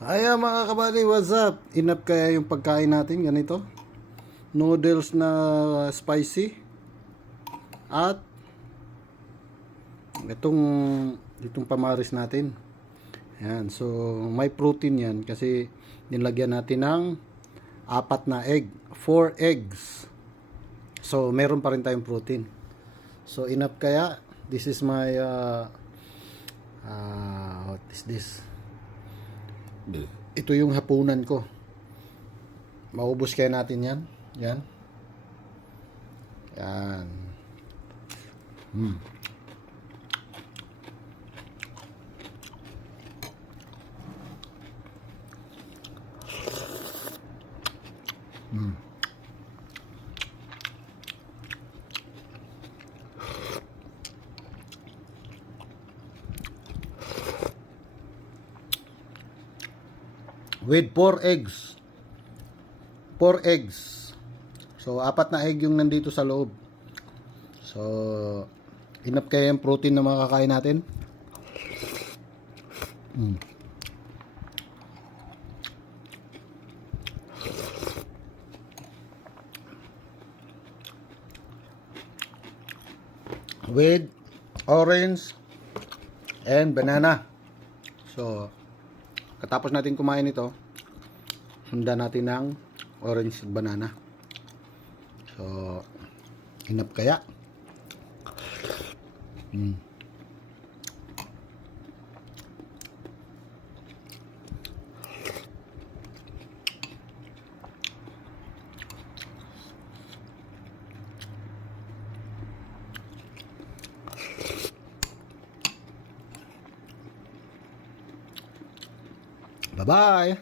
Ayan mga kabady, what's up? Enough kaya yung pagkain natin ganito? Noodles na spicy at itong pamaris natin. Ayan, so may protein yan kasi nilagyan natin ng 4 na egg, 4 eggs. So meron pa rin tayong protein. So enough kaya? This is my what is this? Ito yung hapunan ko. Maubos kaya natin yan. Yan. Yan. With 4 eggs. 4 eggs. So, 4 na egg yung nandito sa loob. So, enough kaya yung protein na makakain natin. With orange and banana. So, katapos natin kumain ito, sundan natin ng orange at banana. So, enough kaya? Bye-bye!